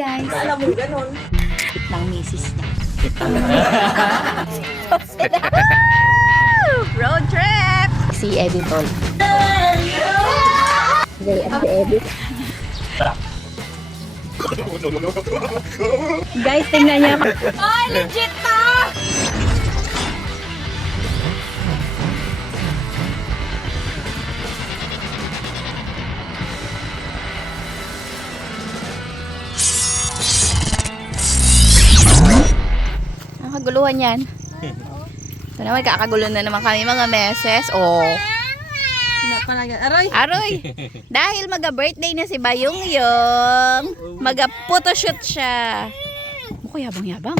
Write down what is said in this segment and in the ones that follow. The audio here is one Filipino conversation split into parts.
guys. Alam mo, ganun. Ng misis niya. Road trip! Si Editor. Guys, tingnan niya. Ay, legit to! Ang kaguluhan yan. Ito naman, kakagulo na naman kami mga meses. Oh. Aroy! Aroy! Dahil maga-birthday na si Bayong Yung, maga-photoshoot siya. Mukhang yabang-yabang.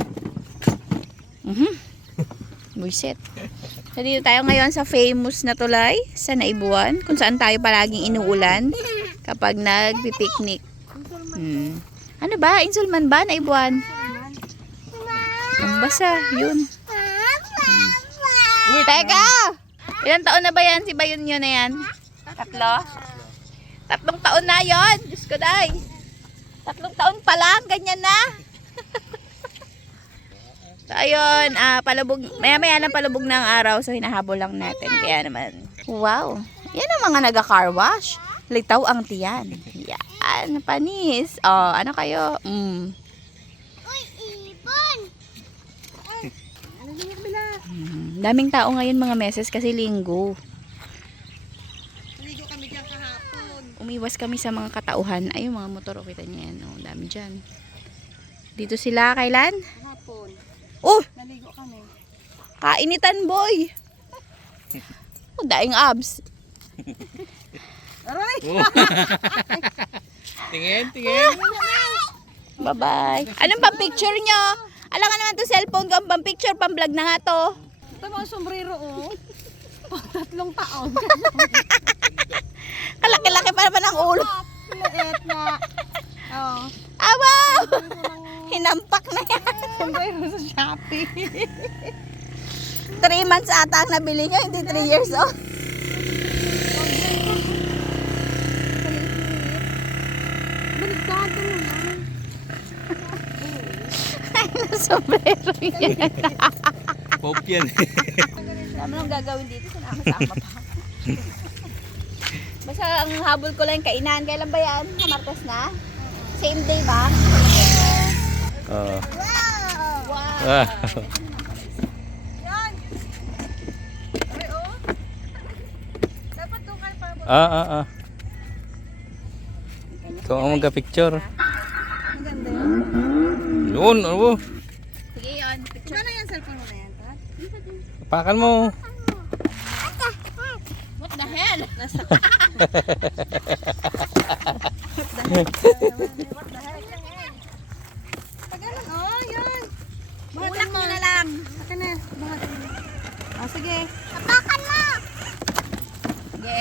Buisit. So, dito tayo ngayon sa famous na tulay sa Naibuan, kung saan tayo palaging inuulan kapag nagpipiknik. Ano ba? Insulman ba? Naibuan? Ang basa, yun. Teka! Ilang taon na ba yan si Bayon yun na yan? 3? 3 taon na yon. Diyos ko, day. 3 taon pa lang, ganyan na. So, ayun, palubog, maya-maya lang palubog ng araw, so hinahabol lang natin. Kaya naman, wow. Yan ang mga naga-car wash. Litaw ang tiyan. Yan, panis. Oh, ano kayo? Daming tao ngayon mga meses kasi linggo. Ligo kami dyan kahapon. Umiwas kami sa mga katauhan. Ay, yung mga motor, kita niyo yan. Oh, dami dyan. Dito sila, kailan? Kahapon. Oh! Naligo kami. Kainitan, boy! Oh, daing abs. Aroy! Tingin. Bye-bye. Anong pang picture nyo? Alam ka naman to cellphone ko, ang pang picture, pang vlog na nga to. Ito mga sombrero, oh. 3 taon. Kalaki-laki pa naman ang ulo. Liit na. Oh. Ah, wow! Hinampak na yan. Sombrero sa Shopee. 3 months ata ang nabili nyo, hindi 3 years old. Baligtado naman. Ay, sombrero yan. Pope yan. Alam mo nang gagawin dito, sinakasama pa. Basta ang habol ko lang yung kainan. Kailan ba yan? Martes na? Same day ba? Oo. Wow! Ah. Yan. Aroy, oh. Dapat doon ka pa. Ah. Ikaw ang magka-picture. Ang ganda yun. Yun, ano? Sige yun. Picture. Ano yan cellphone mo na yan, ta? Pakan mo. What the hell? Nasa What the heck? Pag ganun, oh, yan. Bulak mo na lang. Saka na. Buhatin mo. Oh, sige. Tapakan mo! Sige.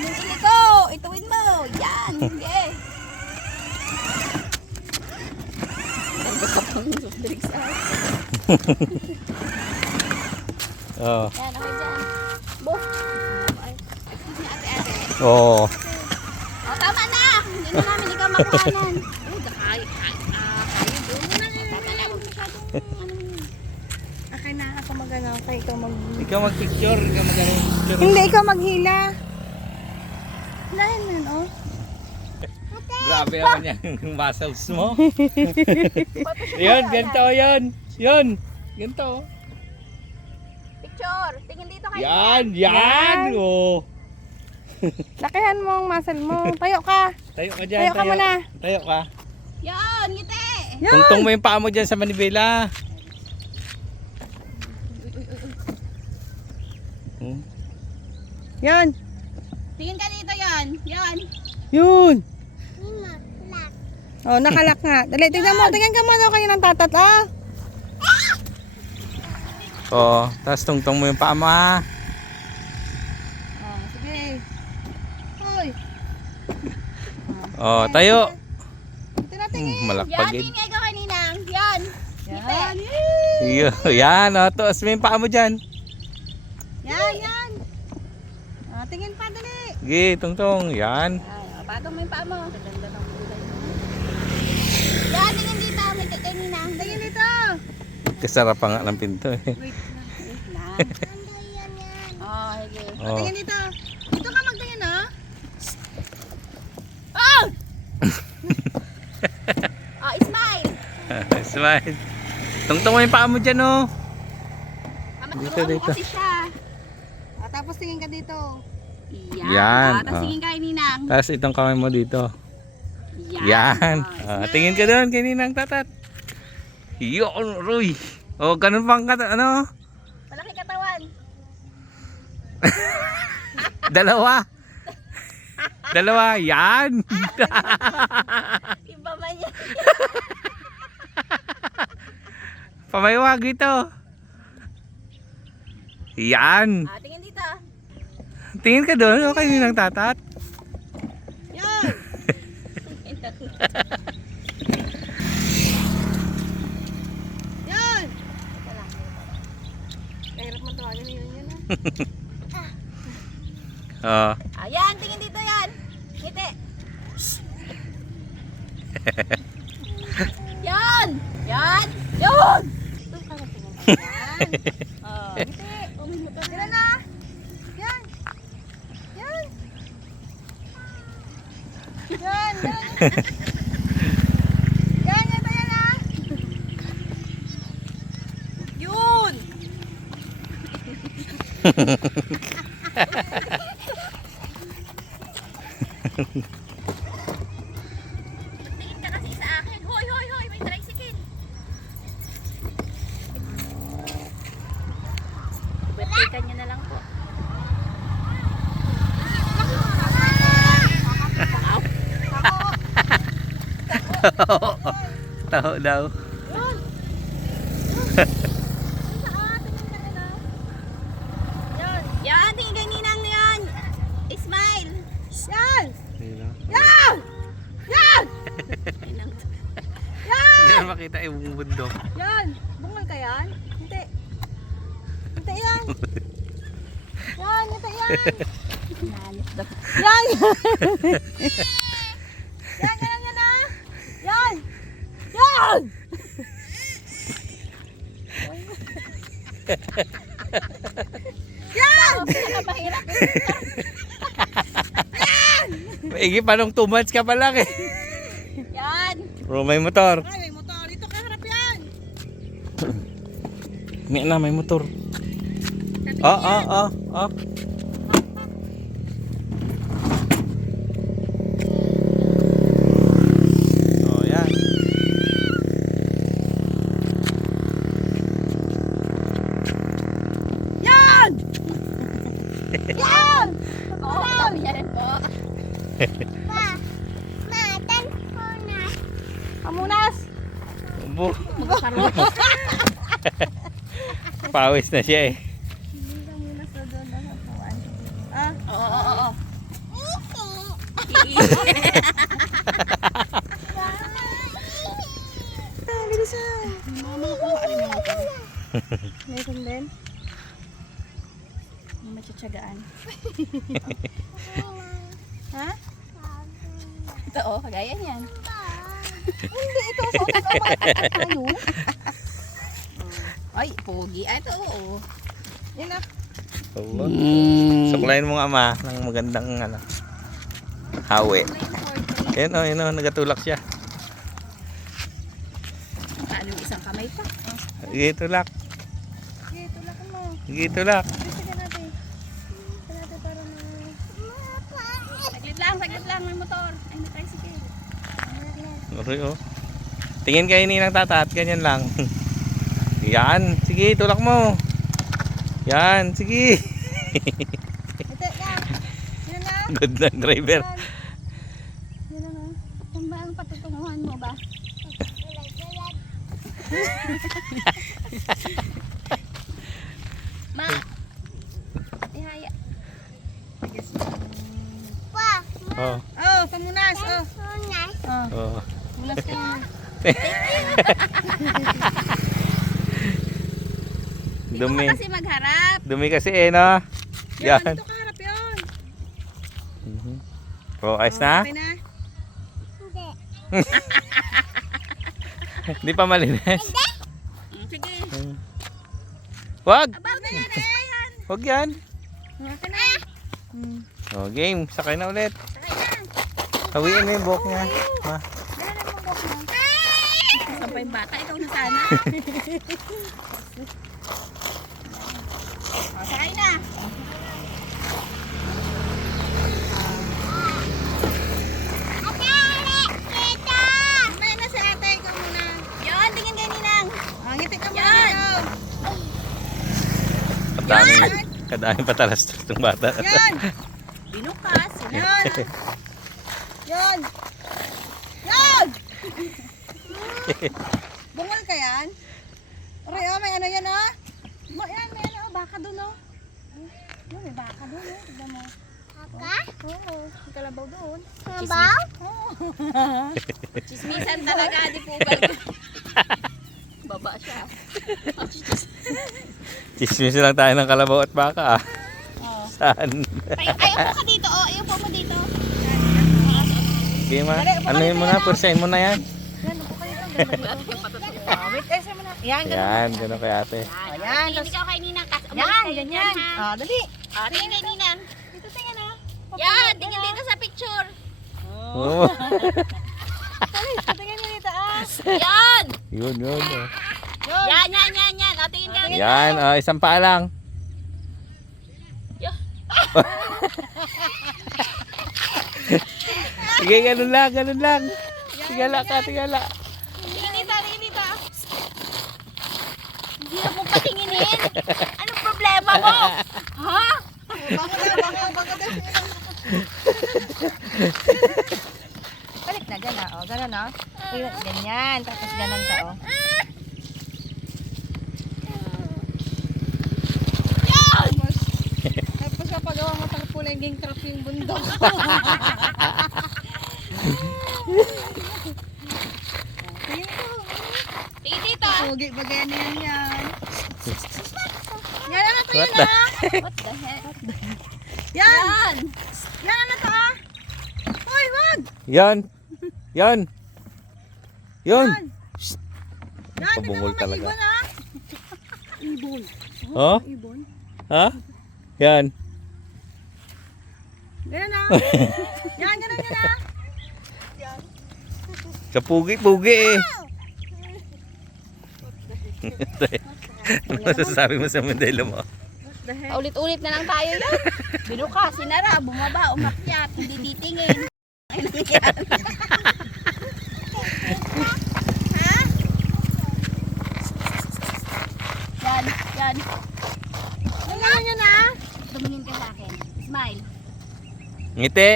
Hindi ko! Ituwin mo! Yan! Sige! Drinks out. Oo. Yan, okay dyan. Bo! Excuse me, ate-ate. Oo. O, tama na! Hindi na namin ikaw makuhanan. Uy, kayo doon na. Tama na, huwag masyadong Akin na ako mag-ano. Kaya ikaw mag... Ikaw mag-picture. Ikaw mag-picture. Hindi, ikaw maghila. Dahil nun, oh. Grabe naman yung muscles mo. Yun, ganito yun. Yun. Ganito. Picture! Tingin dito kayo. Yan. Oh. Lakihan mo ang muscle mo. Tayo ka. Tayo ka dyan. Tayo ka muna. Tayo ka. Yan! Ngiti! Tungtong mo yung paa mo dyan sa manibela. Yan. Tingin ka dito yan. Yan. Yun. Oh, nakalak nga. Dali, tignan mo. Tingnan ka mo daw kayo ng tatat, ah. Oo. Tapos tungtong mo yung paa mo ha. Oh, sige. Hoy. Oo, tayo. Ito na tingin. Yan, Malakpagin. tingin ka kanina. Yan. Yan. Yan. Taas mo yung paa mo dyan. Yan. Ah, tingin pa, dali. Sige, tungtong. Yan. Patong mo yung paa mo. Ganda ng Yan, tingin dito. May kakanina. Tingin dito. Kasarapan nga ng pinto eh. Wait lang. Wait lang. Oh, sige. Oh. Tingin dito. Dito ka magtingin ha. Oh! Oh, smile. Smile. Tungtong mo yung paa mo dyan oh. Dito, Dito, dito. kasi siya. Tapos tingin ka dito. Yan. Yan, Oh, tapos oh. tingin kay Ninang. Tapos itong kamay mo dito. Yan. Yan. Oh, Tingin ka doon kay Ninang Tatat. Yun, Roy. Oh, ganun pang ano? malaki katawan. Dalawa. Dalawa. Yan. Iba ba niya? Pamayawag ito. Yan. Ah, tingin dito. Tingin ka doon. Okay, Ninang Tatat. Yan. Yan. Kahirap mo tawagin yun yun Oh. Ayan, tingin dito yan. Ngiti. Yan. Yan. Yun. Ito ka na tingin. Ayan. Oh, ngiti. Umimot ka Yan na. Yan. Yan. Yan. Yan. Yan. Yan. Yan na. Yun. Tingin ka kasi sa akin. Hoy, hoy, hoy. May tricycle. Batikan nyo na lang po. Taho daw. Yan, tingin kay Ninang na yan. Smile. Yan. Yan. Yan. Hindi na makita yung bundok. Yan. Bungal ka yan? Hindi. Hindi yan. Yan. Hindi yan. Nalit daw. Yan. Yan. Yan. Yan na. Yan. Yan. Yan. Pinakamahirap. Maigi pa nung 2 months ka pa lang eh. Yan. Bro, may motor. Ay, may motor. Dito ka harap yan. May na, may motor. Oh. Oh, yan. Yan. Yan. Oo, kami niya rin po. Pamunas. Ubo. Magkakaroon. Pawis na siya eh. Pamunas na doon. Ah. Oo. Bilisan. Mama ko alin naman ko. Meron din. Matiyatsagaan. Ha? Ito oh, kagaya niyan. Hindi, ito. Sa tayo. Ay, pogi. Ay, ito oo. Yan na. Suklayin mo nga ama ng magandang ano. Hawi. Yan o, nagatulak siya. Paano yung isang kamay pa? Sige, tulak. Sige, tulakan mo. Sige, tulak. Sige natin. Sige natin para na... Saglit lang, may motor. Ay, may tricycle. Uy, oh. Tingin kayo Ninang Tatat, ganyan lang. Yan, sige, tulak mo. Yan, sige. Ito, yan. Yan na. Good na driver. Yan na. Kung ba ang patutunguhan mo ba? Ma! Ihaya. Oh, Oh, pamunas. Oh. Oh. oh. Munas ka na. Dumi. Kasi magharap. Dumi kasi eh, no? Yan, Yan. dito ka harap yun. Oh, ayos na? Okay na. Hindi pa malinis. Sige. Wag! About na yan eh. Wag yan. Akin na. Oh, game. Sakay na ulit. Sakay na. Hawiin mo yung buhok niya. Ha? Dala na yung buhok mo. Saan pa yung bata? Ikaw na sana. Sakay na. Mamaya na si ate. Ikaw muna. Yan, tingin kayo ninang. Ngiti ka muna dito. Kadaming patalas itong bata. Yan. Binukas. Yan. Yan. Yan. Bungol ka yan? Aray, oh, may ano yan, oh. Yan, may ano, oh, baka doon, oh. Yan, may baka doon, oh. Tignan mo. Baka? Oo, may kalabaw doon. Kalabaw? Oo. Chismisan talaga, di po ba? Baba siya. Chismis lang tayo ng kalabaw at baka. Oo. Saan? Ayaw po ka dito, oh. Ayaw po mo dito. Game ha? Ano yun muna? Pursain mo na yan. Yan, upo ka dito. Wait, eh, mo na. Yan, ganun. Yan, gano'n kay ate. Yan, Tingin ikaw kay Ninang. Yan, ganyan. Ah, dali. Tingin kay Ninang. Dito tingin, oh. Yan, tingin dito sa picture. Oo. Tingin mo dito, ah. Yan. Yun, yun. Oh. Yan. O, tingin ka dito. Yan, isang paa lang. Sige, ganun lang, ganun lang. Tingala ka, tingala. Tingin dito. Hindi na mong patinginin. Anong problema mo? Ha? Baka daw. Balik na, gana, oh. Gana, no? Ganyan, tapos ganan ka, oh. Tapos kapag gawa mo talpulaging truck yung bundok. Tingin dito. Pugi ba ganyan yan? Yan na to What yun, the? ah. What the heck? Yan! Yan na to, ah. Hoy, wag! Yan. Yan. Yun. Yan! Yan, Pabungol tingnan mo, may talaga. ibon, ah. Ibon. Oh? Ibon. Ha? Yan. Ganyan, ah. Yan, ganun, ah. Kapugi-pugi eh. Ano masasabi mo sa modelo mo? Ulit-ulit na lang tayo yan. Binuka, sinara, bumaba, umakyat, hindi titingin. Ano yan? Ha? Yan. Ganyan, yan, ah. Tumingin ka sa akin. Smile. Ngiti.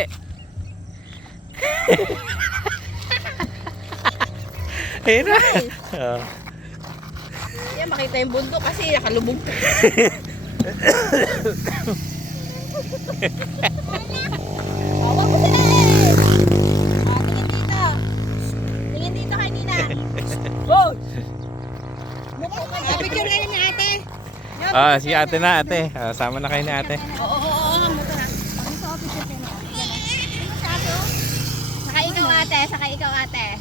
Ayun na. Oh. Yan, makita yung bundok kasi nakalubog. Wag mo sila, eh. Tingin dito kay Nina. Picture kayo ni ate. Si ate na ate. Sama na kayo ni ate. Oo. Saka ikaw ate.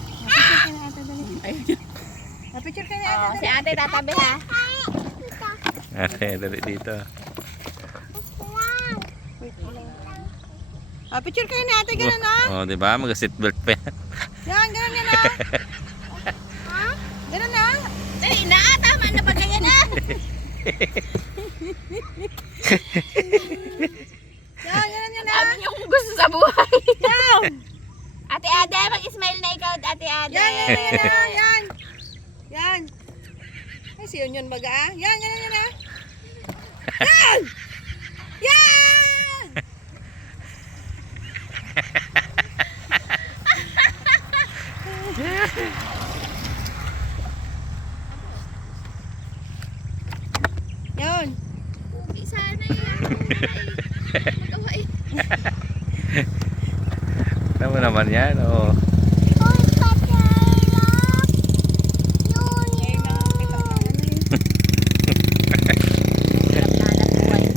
Picture kayo ni ate. Oh, si ate tatabi ha. Ate, dali dito. Picture kayo ni ate, ganun, ah. Oh, di ba? Mag-seatbelt pa yan. Yan, ganun, yan, ah. Ganun, ah. Dali na, tama na pag ganyan na. Yan, ganun, yan, ah. Sabi niyo kung gusto sa buhay. Ate Ade, mag-smile na ikaw, Ate Ade. Yan, yan, yan, ah. Yan. Yan. Ay, si Union baga, ah. Yan, yan, yan, ah. Yan! Yan! Yan. Sana yan. Magawa eh. Alam mo naman yan. Oh. Ngayon na lang kita na, ano, eh.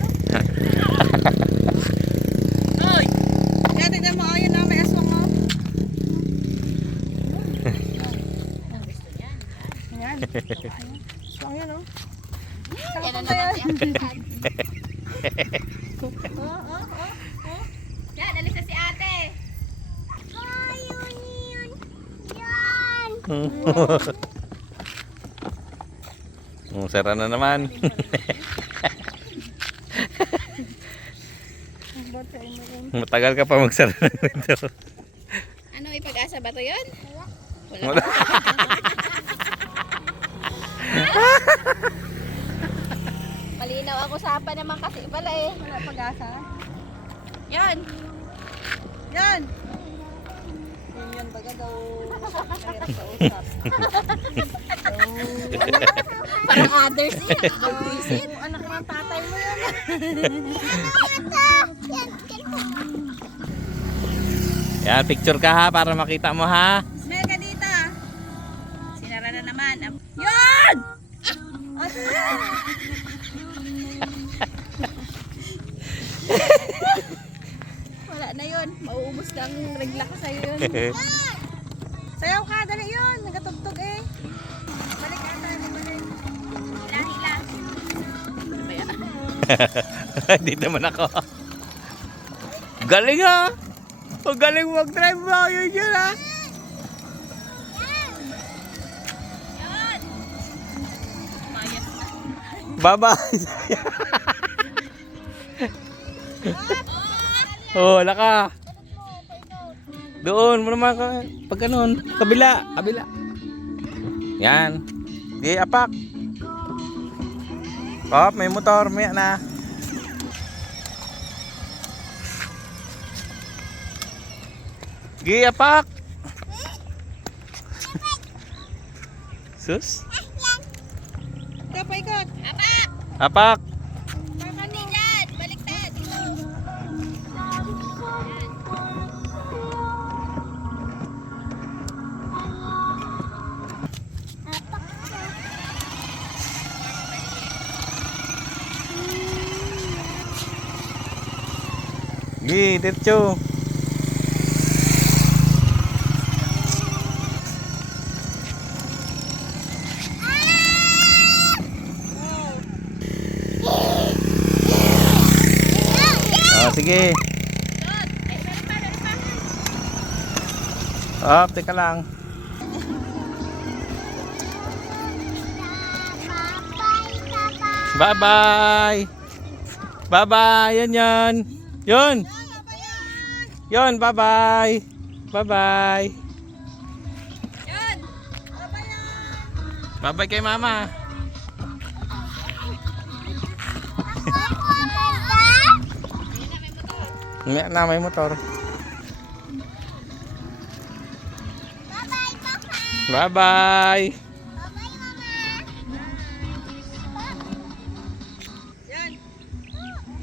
Oy! Yan, tignan mo, oh, yan, ah. May aswang, oh. So, yun oh. Yan na naman si ate. Yan, alis na si ate. Sara na naman. Matagal ka pa magsara ng window. Ano, may pag-asa ba to yun? Wala. Malinaw ang usapan naman kasi pala eh. Wala pag-asa. Yan. Yan! Yan baga daw. Mahirap sa usap. Parang others eh. Anak ng tatay mo yan. Yan, picture ka ha para makita mo ha. Smell ka dito. Sinara na naman. Yan! Wala na yun. Mauubos lang regla ko sa'yo yun. Sayaw ka, dali yun. Nagatugtog eh. Balik ka tayo, balik. Hila-hila. Ano ba yan? Hindi naman ako. Galing ha. Ang galing mag-drive mo. Yun ha. Yan. Mayas na. Bye-bye. Oh, wala ka. Doon mo naman ka. Pag ganun, kabila. Yan. Di apak. Oh, may motor. May na. Gi apak. Sus. Ikaw pa ikot. Apak! Apak. Hindi dyan. Baliktad. Gi, diretso. Sige. Oh, teka lang. Bye-bye. Bye-bye. Yan. Yun. Yun, bye-bye. Bye-bye. Yan. Bye-bye kay mama. May motor. Bye-bye. Yan!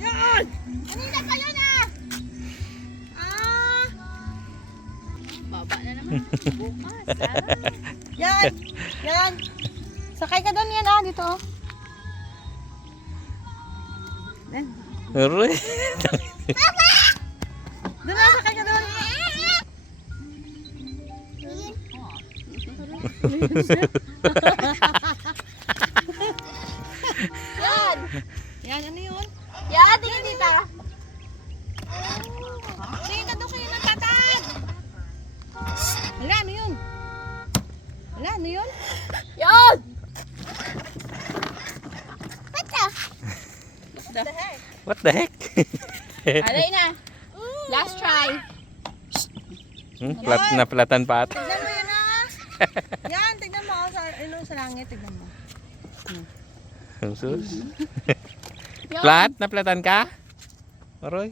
Yan! Kanina pa yun ah! Baba na naman. Bukas. Yan! Yan! Sakay ka doon yan ah, dito. Uy. Doon na, sakay ka doon. Yan. Yan, ano yun? Yan, tingin dito. Tingin ka doon kayo ng tatag. Wala, ano yun? Wala, ano yun? Yan. What the heck? Alay na. Last try. Napalatan pa ata. Tignan mo yun ah. Yan, tignan mo. Sa langit, tignan mo. Sus. Yan. Plat? Naplatan ka? Aroy.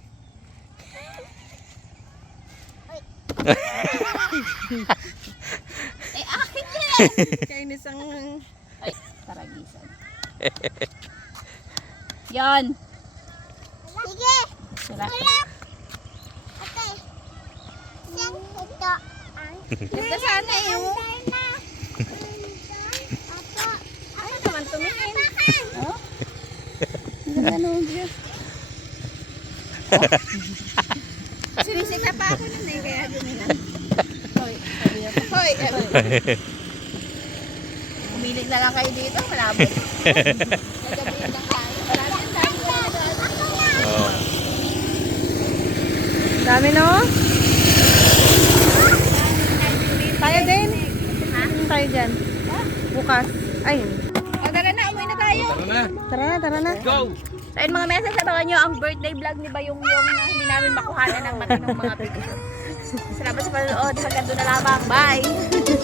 Eh, akin yan. Kainis ang... Ay, taragisan. Yan. Sige. Sira. Okay. Yan, ito. Ganda sana eh. Oh. Apo. Ano naman tumingin? Oh? Ganda naman Diyos. Sinisita pa ako nun eh. Kaya gumilan. Hoy. Hoy. Umili Maghatid na lang kayo dito. Malabo. Nagabihin lang tayo. Marami ang dami. Oh. Dami no? Tayo din. Tayo dyan. Bukas. Ayun. O, tara na. Umuwi na tayo. Tara na. Tara na. Go! So, yun mga meses, sabakan nyo ang birthday vlog ni Bayong Yung na hindi namin makuhanan ng matinong mga video. Salamat sa panonood. Hanggang doon na lamang. Bye!